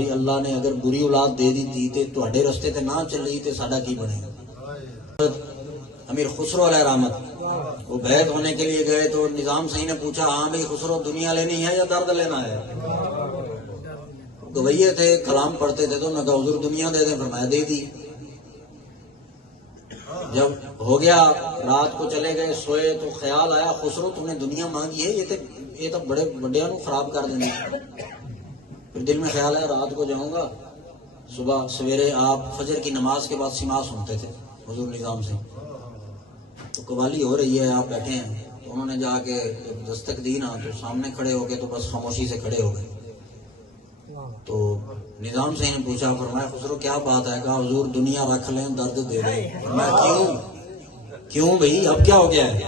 بھی اللہ نے اگر بری اولاد دے دی تے تواڈے رستے تے نہ چلی تے ساڈا کی بنے گا۔ امیر خسرو علیہ رحمت وہ بیعت ہونے کے لیے گئے تو نظام صحیح نے پوچھا ہاں بھائی خسرو دنیا لینی ہے یا درد لینا ہے؟ گویے تھے، کلام پڑھتے تھے، تو انہوں نے کہا حضور دنیا دے دیں، فرمایا دے دی۔ جب ہو گیا رات کو چلے گئے سوئے تو خیال آیا خسرو تم نے دنیا مانگی ہے یہ تو بڑے بڑے نو خراب کر دیں۔ پھر دل میں خیال آیا رات کو جاؤں گا، صبح سویرے آپ فجر کی نماز کے بعد سما سنتے تھے حضور نظام سے، تو قوالی ہو رہی ہے آپ بیٹھے ہیں، تو انہوں نے جا کے دستک دی نا تو سامنے کھڑے ہو گئے، تو بس خاموشی سے کھڑے ہو گئے۔ تو نظام سے نے پوچھا، فرمایا خسرو کیا بات ہے؟ کہا حضور دنیا رکھ لیں درد دے دیں۔ فرمایا کیوں بھائی اب کیا ہو گیا ہے؟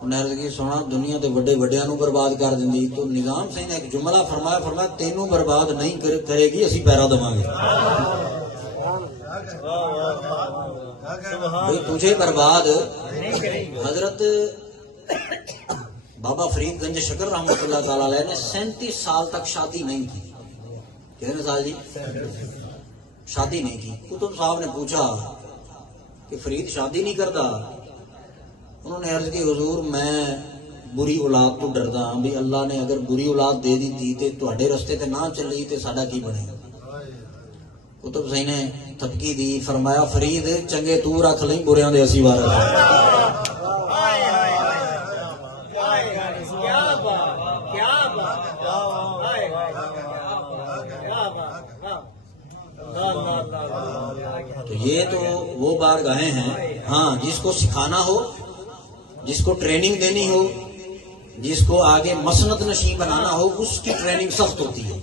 انہیں عرض کی سونا دنیا تے بڑے بڑیاں نو برباد کر دیں۔ تو نظام سے نے ایک جملہ فرمایا تینوں برباد نہیں کرے گی اسی پیرا دماں گے، تجھے برباد۔ حضرت بابا فرید گنج شکر رحمۃ اللہ تعالی علیہ نے 37 سال تک شادی نہیں کی۔ کتنے سال جی؟ شادی نہیں کی۔ کتب صاحب نے پوچھا کہ فرید شادی نہیں کرتا؟ انہوں نے عرض کی حضور میں بری اولاد تو ڈردا ہاں بھی اللہ نے اگر بری اولاد دے دی تے تواڈے رستے تے نہ چلی تے ساڈا کی بنے گا۔ کتب صحیح نے تھپکی دی، فرمایا فرید چنگے تو رکھ لیں بریاں دے اسی وار۔ تو یہ تو وہ بارگاہیں ہیں ہاں جس کو سکھانا ہو، جس کو ٹریننگ دینی ہو، جس کو آگے مسند نشین بنانا ہو، اس کی ٹریننگ سخت ہوتی ہے۔